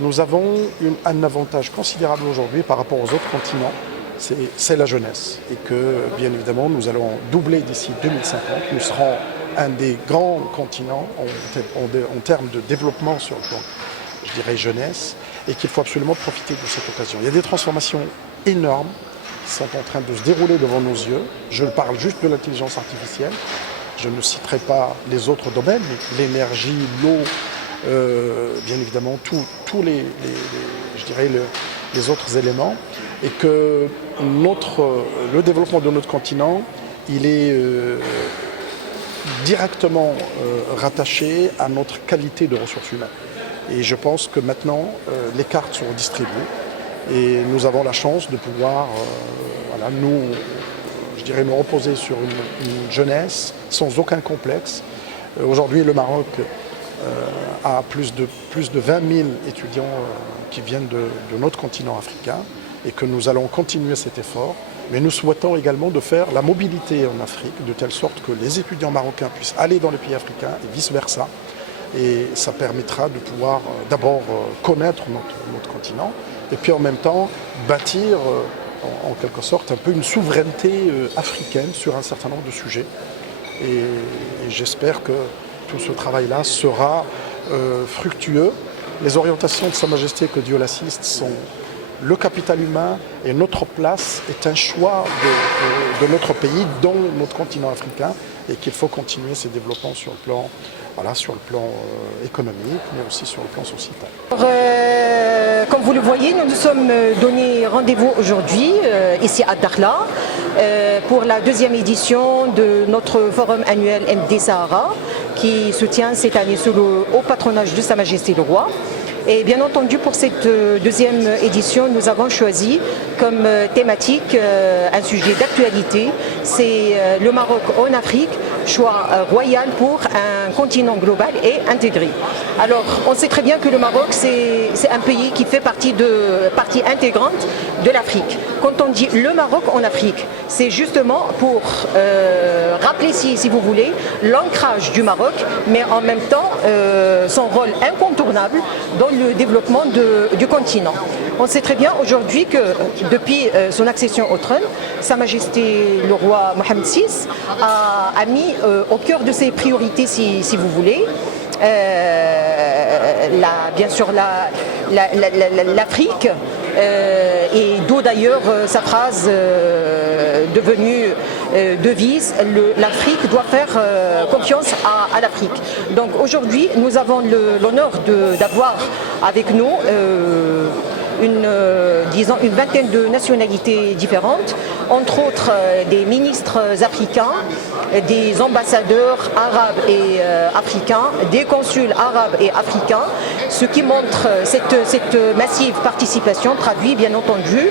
nous avons un avantage considérable aujourd'hui par rapport aux autres continents, c'est la jeunesse. Et que, bien évidemment, nous allons doubler d'ici 2050. Nous serons un des grands continents en termes de développement sur le plan, je dirais, jeunesse, et qu'il faut absolument profiter de cette occasion. Il y a des transformations énormes qui sont en train de se dérouler devant nos yeux. Je parle juste de l'intelligence artificielle. Je ne citerai pas les autres domaines, mais l'énergie, l'eau, bien évidemment, tous les autres éléments. Et que le développement de notre continent, il est directement rattaché à notre qualité de ressources humaines. Et je pense que maintenant, les cartes sont distribuées et nous avons la chance de pouvoir nous reposer sur une jeunesse sans aucun complexe. Aujourd'hui, le Maroc a plus de 20 000 étudiants qui viennent de notre continent africain et que nous allons continuer cet effort. Mais nous souhaitons également de faire la mobilité en Afrique de telle sorte que les étudiants marocains puissent aller dans les pays africains et vice-versa. Et ça permettra de pouvoir d'abord connaître notre continent et puis en même temps bâtir en quelque sorte un peu une souveraineté africaine sur un certain nombre de sujets. Et j'espère que tout ce travail-là sera fructueux. Les orientations de Sa Majesté, que Dieu l'assiste, sont le capital humain et notre place est un choix de notre pays dans notre continent africain et qu'il faut continuer ces développements sur le plan, économique, mais aussi sur le plan sociétal. Comme vous le voyez, nous nous sommes donné rendez-vous aujourd'hui, ici à Dakhla, pour la deuxième édition de notre forum annuel MD Sahara, qui se tient cette année sous le haut patronage de Sa Majesté le Roi. Et bien entendu, pour cette deuxième édition, nous avons choisi comme thématique un sujet d'actualité, c'est le Maroc en Afrique, choix royal pour un continent global et intégré. Alors, on sait très bien que le Maroc, c'est un pays qui fait partie intégrante de l'Afrique. Quand on dit le Maroc en Afrique, c'est justement pour rappeler, si vous voulez, l'ancrage du Maroc, mais en même temps son rôle incontournable dans le développement du continent. On sait très bien aujourd'hui que depuis son accession au trône, Sa Majesté le roi Mohamed VI a mis au cœur de ses priorités, si vous voulez, bien sûr l'Afrique, et d'où d'ailleurs sa phrase devenue devise, l'Afrique doit faire confiance à l'Afrique. Donc aujourd'hui, nous avons l'honneur d'avoir avec nous une vingtaine de nationalités différentes, entre autres des ministres africains, des ambassadeurs arabes et africains, des consuls arabes et africains, ce qui montre cette massive participation traduit bien entendu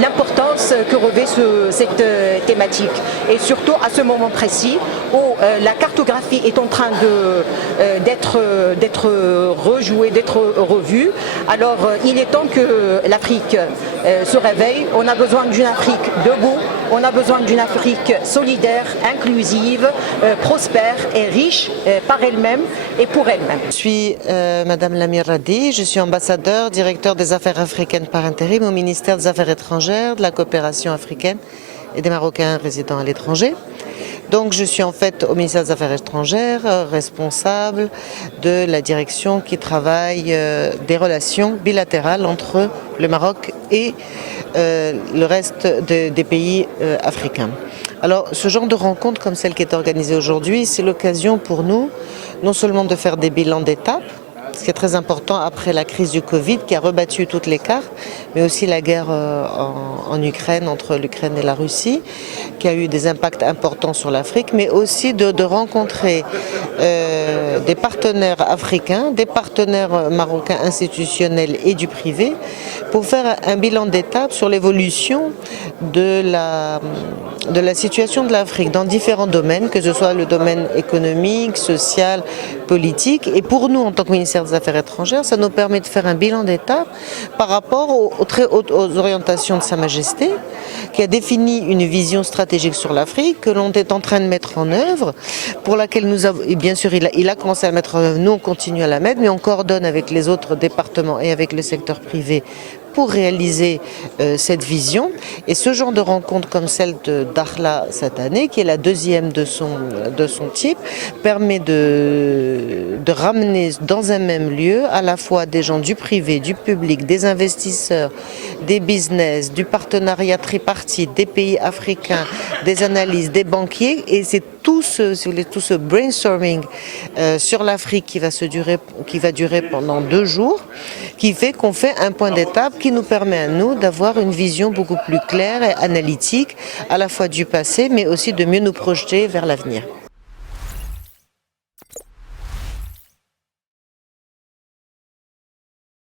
l'importance que revêt cette thématique. Et surtout à ce moment précis où la cartographie est en train d'être rejouée, d'être revue. Alors il est temps que l'Afrique se réveille. On a besoin d'une Afrique debout, on a besoin d'une Afrique solidaire, inclusive, prospère et riche par elle-même et pour elle-même. Je suis Madame Lamir Radi, je suis ambassadeur, directeur des affaires africaines par intérim au ministère des Affaires étrangères, de la coopération africaine et des Marocains résidant à l'étranger. Donc je suis en fait au ministère des Affaires étrangères, responsable de la direction qui travaille des relations bilatérales entre le Maroc et le reste des pays africains. Alors ce genre de rencontre comme celle qui est organisée aujourd'hui, c'est l'occasion pour nous non seulement de faire des bilans d'étape, ce qui est très important après la crise du Covid qui a rebattu toutes les cartes, mais aussi la guerre en Ukraine, entre l'Ukraine et la Russie, qui a eu des impacts importants sur l'Afrique, mais aussi de rencontrer des partenaires africains, des partenaires marocains institutionnels et du privé, pour faire un bilan d'étape sur l'évolution de la situation de l'Afrique dans différents domaines, que ce soit le domaine économique, social, politique. Et pour nous, en tant que ministère ministère des Affaires étrangères, ça nous permet de faire un bilan d'étape par rapport aux orientations de Sa Majesté, qui a défini une vision stratégique sur l'Afrique, que l'on est en train de mettre en œuvre, pour laquelle nous avons, et bien sûr il a commencé à mettre en œuvre, nous on continue à la mettre, mais on coordonne avec les autres départements et avec le secteur privé pour réaliser cette vision. Et ce genre de rencontre comme celle de Dakhla cette année, qui est la deuxième de son type, permet de ramener dans un même lieu à la fois des gens du privé, du public, des investisseurs, des business, du partenariat tripartite, des pays africains, des analystes, des banquiers, et c'est tout ce brainstorming sur l'Afrique qui va durer pendant 2 jours, qui fait qu'on fait un point d'étape qui nous permet à nous d'avoir une vision beaucoup plus claire et analytique, à la fois du passé, mais aussi de mieux nous projeter vers l'avenir.